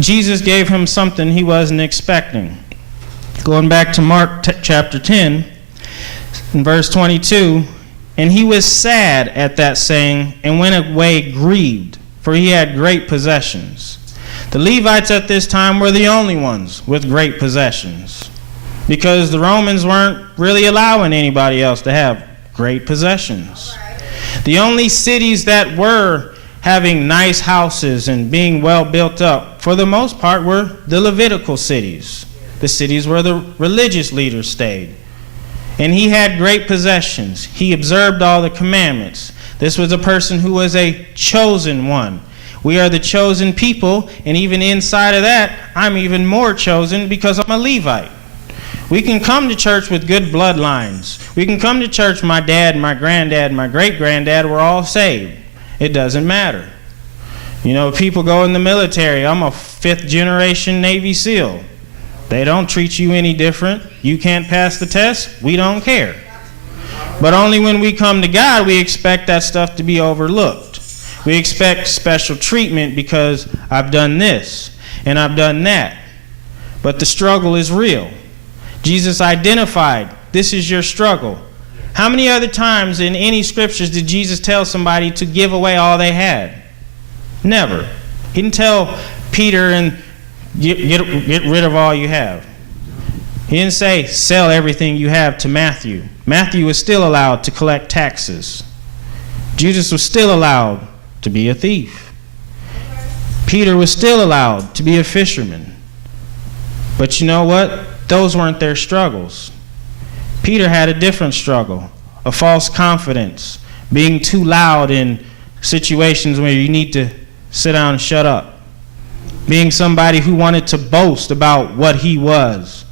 Jesus gave him something he wasn't expecting. Going back to Mark chapter 10, in verse 22, and he was sad at that saying, and went away grieved, for he had great possessions. The Levites at this time were the only ones with great possessions, because the Romans weren't really allowing anybody else to have great possessions. The only cities that were having nice houses and being well built up, for the most part, were the Levitical cities, the cities where the religious leaders stayed. And he had great possessions. He observed all the commandments. This was a person who was a chosen one. We are the chosen people, and even inside of that, I'm even more chosen because I'm a Levite. We can come to church with good bloodlines. We can come to church, my dad, my granddad, my great-granddad were all saved. It doesn't matter. You know, people go in the military. I'm a fifth-generation Navy SEAL. They don't treat you any different. You can't pass the test. We don't care. But only when we come to God, we expect that stuff to be overlooked. We expect special treatment because I've done this and I've done that. But the struggle is real. Jesus identified, this is your struggle. How many other times in any scriptures did Jesus tell somebody to give away all they had? Never. He didn't tell Peter and get rid of all you have. He didn't say sell everything you have to Matthew. Matthew was still allowed to collect taxes. Judas was still allowed to be a thief. Peter was still allowed to be a fisherman. But you know what? Those weren't their struggles. Peter had a different struggle, a false confidence, being too loud in situations where you need to sit down and shut up, being somebody who wanted to boast about what he was,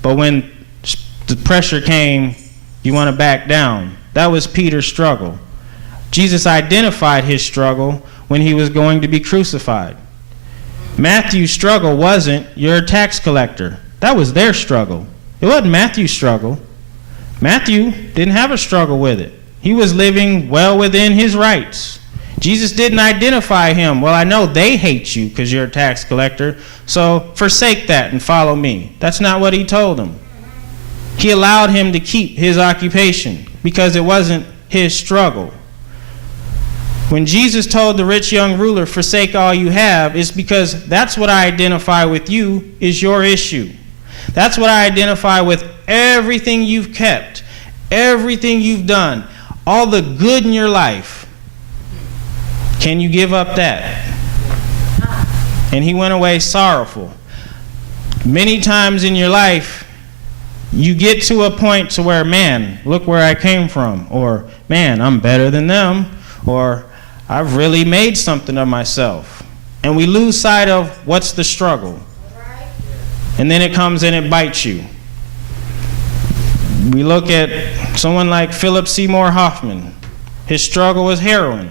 but when the pressure came, you want to back down. That was Peter's struggle. Jesus identified his struggle when he was going to be crucified. Matthew's struggle wasn't, you're a tax collector. That was their struggle. It wasn't Matthew's struggle. Matthew didn't have a struggle with it. He was living well within his rights. Jesus didn't identify him. Well, I know they hate you because you're a tax collector, so forsake that and follow me. That's not what he told him. He allowed him to keep his occupation because it wasn't his struggle. When Jesus told the rich young ruler, forsake all you have, it's because that's what I identify with you is your issue. That's what I identify with everything you've kept, everything you've done, all the good in your life. Can you give up that? And he went away sorrowful. Many times in your life, you get to a point to where, man, look where I came from, or man, I'm better than them, or I've really made something of myself. And we lose sight of what's the struggle. And then it comes and it bites you. We look at someone like Philip Seymour Hoffman. His struggle was heroin.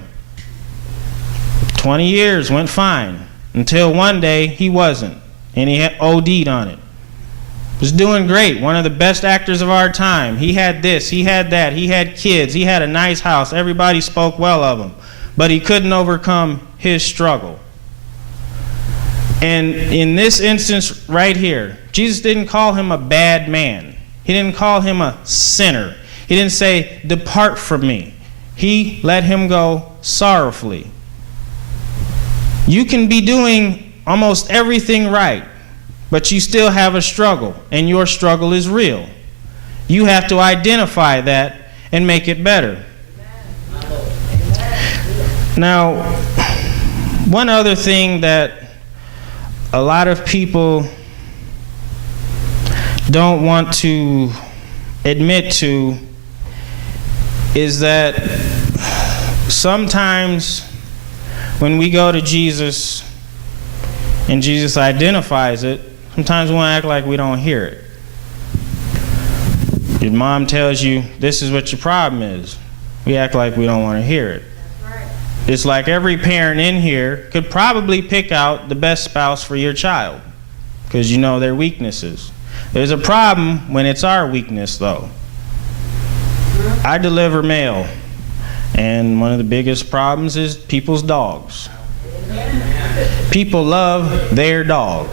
20 years went fine until one day he wasn't, and he had OD'd on it. Was doing great, one of the best actors of our time. He had this, he had that, he had kids, he had a nice house, everybody spoke well of him, but he couldn't overcome his struggle. And in this instance right here, Jesus didn't call him a bad man. He didn't call him a sinner. He didn't say, depart from me. He let him go sorrowfully. You can be doing almost everything right, but you still have a struggle, and your struggle is real. You have to identify that and make it better. Now, one other thing that a lot of people don't want to admit to is that sometimes when we go to Jesus and Jesus identifies it, sometimes we want to act like we don't hear it. Your mom tells you, this is what your problem is. We act like we don't want to hear it. It's like every parent in here could probably pick out the best spouse for your child because you know their weaknesses. There's a problem when it's our weakness, though. I deliver mail, and one of the biggest problems is people's dogs. People love their dog.